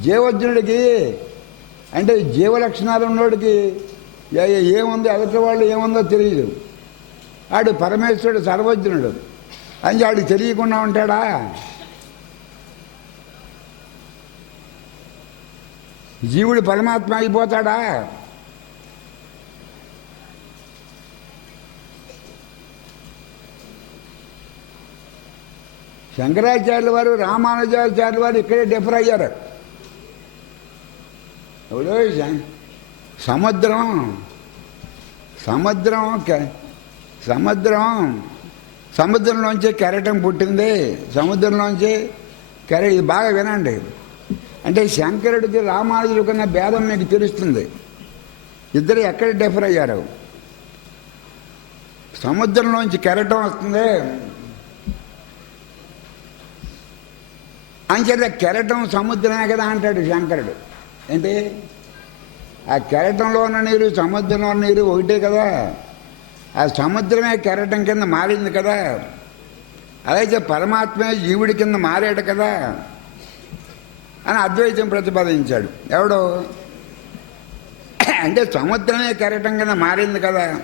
జీవజ్ఞుడికి అంటే జీవ లక్షణాలు ఉన్నోడికి ఏముంది ఎదుటి వాళ్ళు ఏముందో తెలియదు. ఆడు పరమేశ్వరుడు సర్వజ్ఞుడు. అని ఆడికి తెలియకుండా ఉంటాడా? జీవుడు పరమాత్మ అయిపోతాడా? శంకరాచార్యుల వారు రామానుజాచార్యుల వారు ఇక్కడే డిఫర్ అయ్యారు. ఎవడో సముద్రం. సముద్రం కె- సముద్రం. సముద్రంలోంచి కెరటం పుట్టింది. సముద్రంలోంచి కెర ఇది బాగా వినండి. అంటే శంకరుడికి రామానుజుడు కన్నా భేదం మీకు తెలుస్తుంది. ఇద్దరు ఎక్కడ డిఫర్ అయ్యారు? సముద్రంలోంచి కెరటం వస్తుంది. అంచేత కెరటం సముద్రమే కదా అంటాడు శంకరుడు. ఏంటి? ఆ కెరటంలో ఉన్న నీరు సముద్రంలో ఉన్న నీరు ఒకటే కదా? ఆ సముద్రమే కెరటం కింద మారింది కదా? అలాగే పరమాత్మే జీవుడి కింద మారాడు కదా? అని అద్వైతం ప్రతిపాదించాడు. ఎవడు? అంటే సముద్రమే కెరటం కింద మారింది కదా?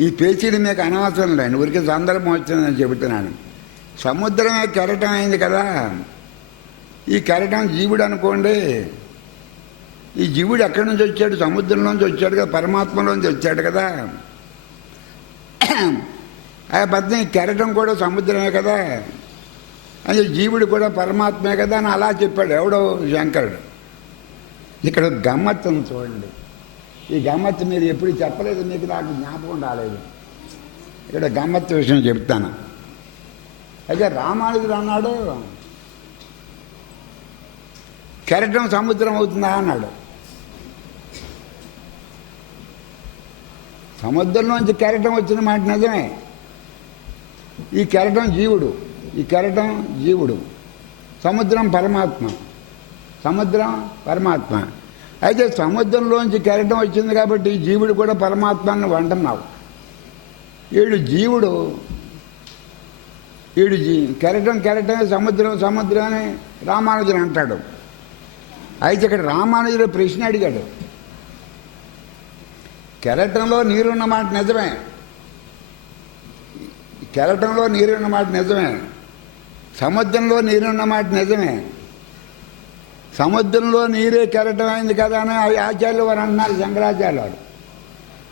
ఈ పేచీలు మీకు అనవసరం లేండి. ఊరికి సందర్భం వచ్చిందని చెబుతున్నాను. సముద్రమే కెరటం అయింది కదా? ఈ కెరటం జీవుడు అనుకోండి. ఈ జీవుడు ఎక్కడి నుంచి వచ్చాడు? సముద్రంలోంచి వచ్చాడు కదా పరమాత్మలోంచి వచ్చాడు కదా. ఆ పద్మ కెరటం కూడా సముద్రమే కదా. అని జీవుడు కూడా పరమాత్మే కదా అని అలా చెప్పాడు ఎవడో శంకరుడు. ఇక్కడ గమ్మత్తును చూడండి. ఈ గమ్మత్తు మీరు ఎప్పుడు చెప్పలేదు మీకు నాకు జ్ఞాపకం రాలేదు. ఇక్కడ గమ్మత్తు విషయం చెప్తాను. అయితే రామానుజుడు అన్నాడు కెరటం సముద్రం అవుతుందా అన్నాడు. సముద్రంలోంచి కెరటం వచ్చిన మాట నిజమే. ఈ కెరటం జీవుడు ఈ కెరటం జీవుడు. సముద్రం పరమాత్మ సముద్రం పరమాత్మ. అయితే సముద్రంలోంచి కెరటం వచ్చింది కాబట్టి ఈ జీవుడు కూడా పరమాత్మను వంటున్నావు వీడు జీవుడు వీడు జీ కెరటం కెరటమే సముద్రం సముద్రం అని రామానుజుడు అంటాడు. అయితే ఇక్కడ రామానుజుడు ప్రశ్న అడిగాడు. కెరటంలో నీరున్న మాట నిజమే. కెరటంలో నీరున్న మాట నిజమే. సముద్రంలో నీరున్న మాట నిజమే. సముద్రంలో నీరే కెరటం అయింది కదా అని ఆ ఆచార్యులు వారు అన్నారు శంకరాచార్యులు వారు.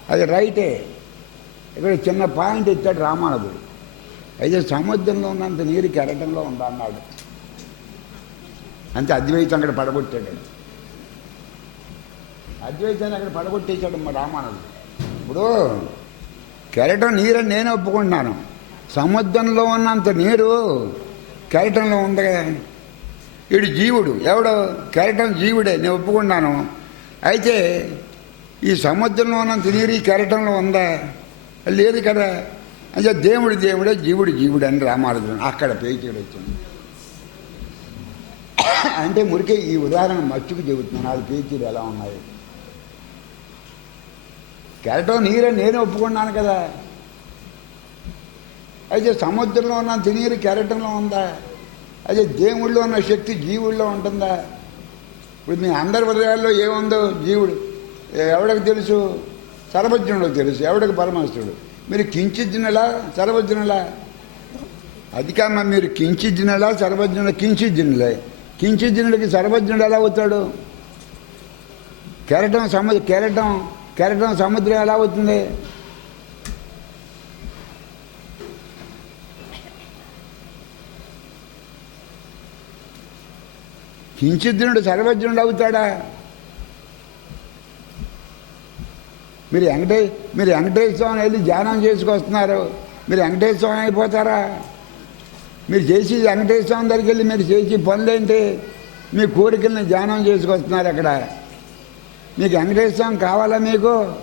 అది రైటే. ఇక్కడ చిన్న పాయింట్ ఇచ్చాడు రామానుజుడు. అయితే సముద్రంలో ఉన్నంత నీరు కెరటంలో ఉండన్నాడు అంతే అద్వైతం అక్కడ పడగొట్టాడు. అద్వైతాన్ని అక్కడ పడగొట్టేశాడు మా రామానుజుడు. ఇప్పుడు కెరటం నీరని నేను ఒప్పుకుంటున్నాను. సముద్రంలో ఉన్నంత నీరు కెరటంలో ఉంది కదా. వీడు జీవుడు. ఎవడో? కెరటం జీవుడే. నేను ఒప్పుకున్నాను అయితే ఈ సముద్రంలో ఉన్నంత నీరు ఈ కెరటంలో ఉందా? లేదు కదా. అంటే దేవుడు దేవుడే జీవుడు జీవుడు అని రామానుజుడు అక్కడ పేచీడు వచ్చింది అంటే మురికే ఈ ఉదాహరణ మచ్చుకు చెబుతున్నాను అది పీచీలు ఎలా ఉన్నాయి? కెరటం నీరే నేను ఒప్పుకున్నాను కదా. అయితే సముద్రంలో ఉన్న తినీరు కెరటంలో ఉందా? అదే దేవుళ్ళో ఉన్న శక్తి జీవుల్లో ఉంటుందా? ఇప్పుడు మీ అందరి హృదయాల్లో ఏముందో జీవుడు? ఎవడికి తెలుసు? సర్వజ్ఞుడికి తెలుసు. ఎవడికి? పరమేశ్వరుడు. మీరు కించిజ్ఞులా? సర్వజ్ఞులా? అది కామ్మా మీరు కించిజ్ఞులా? సర్వజ్ఞుల కించిజ్ఞులే. కించిజ్ఞుడికి సర్వజ్ఞుడు ఎలా అవుతాడు? కెరటం సముద్ర కెరటం కెరటం సముద్రం ఎలా అవుతుంది? కించిద్రుడు సర్వజ్ఞుడు అవుతాడా? మీరు వెంకటే మీరు వెంకటేశ్వర స్వామి వెళ్ళి ధ్యానం చేసుకొస్తున్నారు. మీరు వెంకటేశ్వర స్వామి అయిపోతారా? మీరు చేసి వెంకటేశ్వర స్వామి దగ్గరికి వెళ్ళి మీరు చేసి పనులేంటి మీ కోరికల్ని ధ్యానం చేసుకొస్తున్నారు అక్కడ. మీకు వెంకటేశ్వర స్వామి కావాలా మీకు?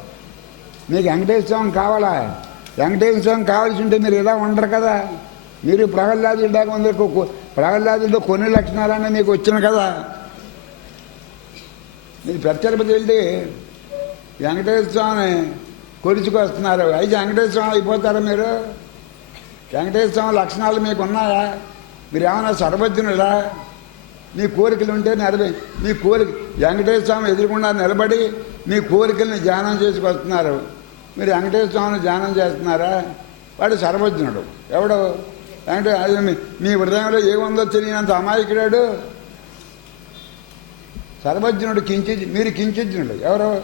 మీకు వెంకటేశ్వర స్వామి కావాలా? వెంకటేశ్వర స్వామి కావాల్సి ఉంటే మీరు ఇలా ఉండరు కదా. మీరు ప్రహ్లాదుడి దాకా ఉంది ప్రహ్లాదుడిలో కొన్ని లక్షణాలన్నీ మీకు వచ్చిన కదా. మీరు పెద్దపతి వెళ్ళి వెంకటేశ్వర స్వామి కొలుచుకొస్తున్నారు. అయితే వెంకటేశ్వర స్వామి అయిపోతారా మీరు? వెంకటేశ్వర స్వామి లక్షణాలు మీకు ఉన్నాయా మీరు ఏమైనా నీ కోరికలు ఉంటే నెరవే. మీ కోరిక వెంకటేశ్వర స్వామి ఎదురుకుండా నిలబడి మీ కోరికల్ని ధ్యానం చేసుకొస్తున్నారు మీరు వెంకటేశ్వర స్వామిని ధ్యానం చేస్తున్నారా? వాడు సర్వజ్ఞుడు. ఎవడు? అంటే మీ- హృదయంలో ఏముందో తెలియనంత అమాయకుడాడు. సర్వజ్ఞుడు కించి మీరు కించిజ్ఞుడు ఎవరు?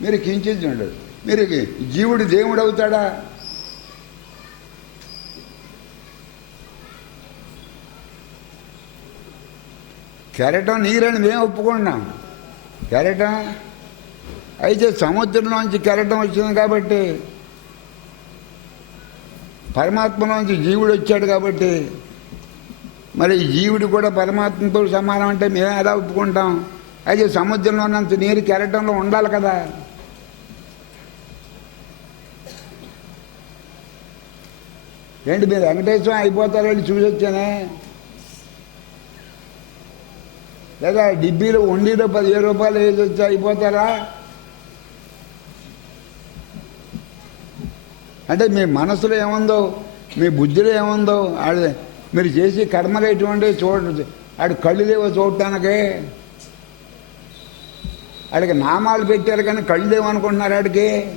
మీరు కించిజ్ఞుడు మీరు జీవుడు దేవుడు అవుతాడా కెరటం నీరని మేము ఒప్పుకుంటున్నాం. కెరటం? అయితే సముద్రంలోంచి కెరటం వచ్చింది కాబట్టి పరమాత్మలోంచి జీవుడు వచ్చాడు కాబట్టి మరి జీవుడు కూడా పరమాత్మతో సమానం అంటే మేము ఎలా ఒప్పుకుంటాం? అయితే సముద్రంలో ఉన్నంత నీరు కెరటంలో ఉండాలి కదా. ఏంటి మీరు వెంకటేశ్వరం అయిపోతారని వెళ్ళి చూసి వచ్చానే లేదా డిబ్బీలు ఉండిలో పదిహేను రూపాయలు వేసి వచ్చి అయిపోతారా? అంటే మీ మనసులో ఏముందో మీ బుద్ధిలో ఏముందో ఆడ మీరు చేసి కర్మలు ఎటువంటి చూడ ఆడు కళ్ళు లేవో చూడటానికి. ఆడికి నామాలు పెట్టారు కానీ కళ్ళు లేవనుకుంటున్నారు ఆడికి.